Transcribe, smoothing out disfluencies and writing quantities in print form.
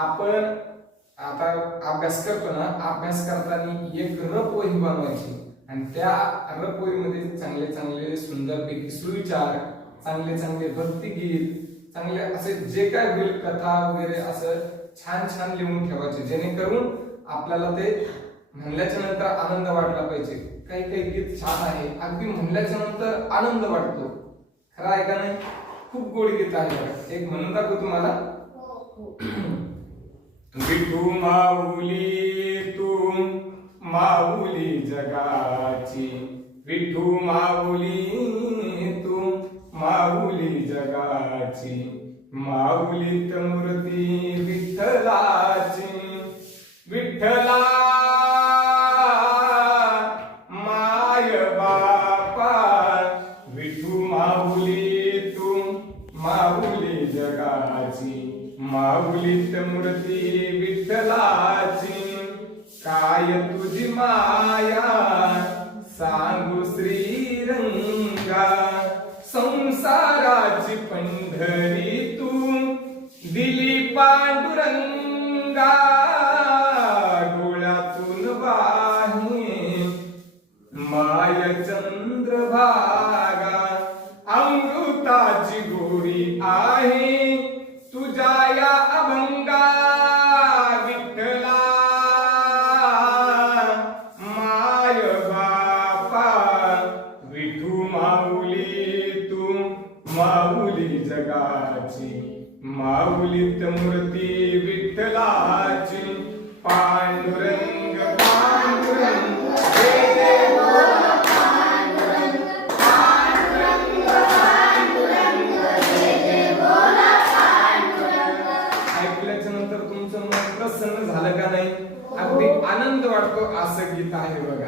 आपण आता अभ्यास करतो ना, अभ्यास करताना एक रफ वही बनवायची आणि त्या रफ वहीमध्ये चांगले चांगले सुंदरपैकी सुविचार, चांगले चांगले भक्तिगीत, चांगले असे जे काय होईल कथा वगैरे असं छान छान लिहून ठेवायचे, जेणेकरून आपल्याला ते म्हणल्याच्या नंतर आनंद वाटला पाहिजे. काही काही गीत छान आहे, अगदी म्हणल्याच्या नंतर आनंद वाटतो. खरं आहे का नाही? खूप गोड गीत आहे. एक म्हणून दाखवू तुम्हाला. विठू माऊली तू माऊली जगाची, विठू माऊली तू माऊली जगाची, माऊलीत मूर्ती विठ्ठलाची, विठ्ठला माय बापा, विठू माऊली तू माऊली जगाची, माऊलीत मूर्ती विठ्ठलाची, काय तुझी माया सांगू श्रीरंगा, संसाराची पंढरी तू दिली पांडुरंगा, डोळ्यातून वाहे माय चंद्रभागा, अमृताची गोडी आहे तुझ्या या अभंगा, विठ्ठला माय बापा, विठू माऊली तू माऊली जगाची, माऊलीत मूर्ती विठ्ठलाची, पांडुरंग पांडुरंग जय जय बोला पांडुरंग, पांडुरंग पांडुरंग जय जय बोला पांडुरंग. ऐकल्याच्या नंतर तुमचं मन प्रसन्न झालं का नाही? अगदी आनंद वाटतो असं गीत आहे बघा.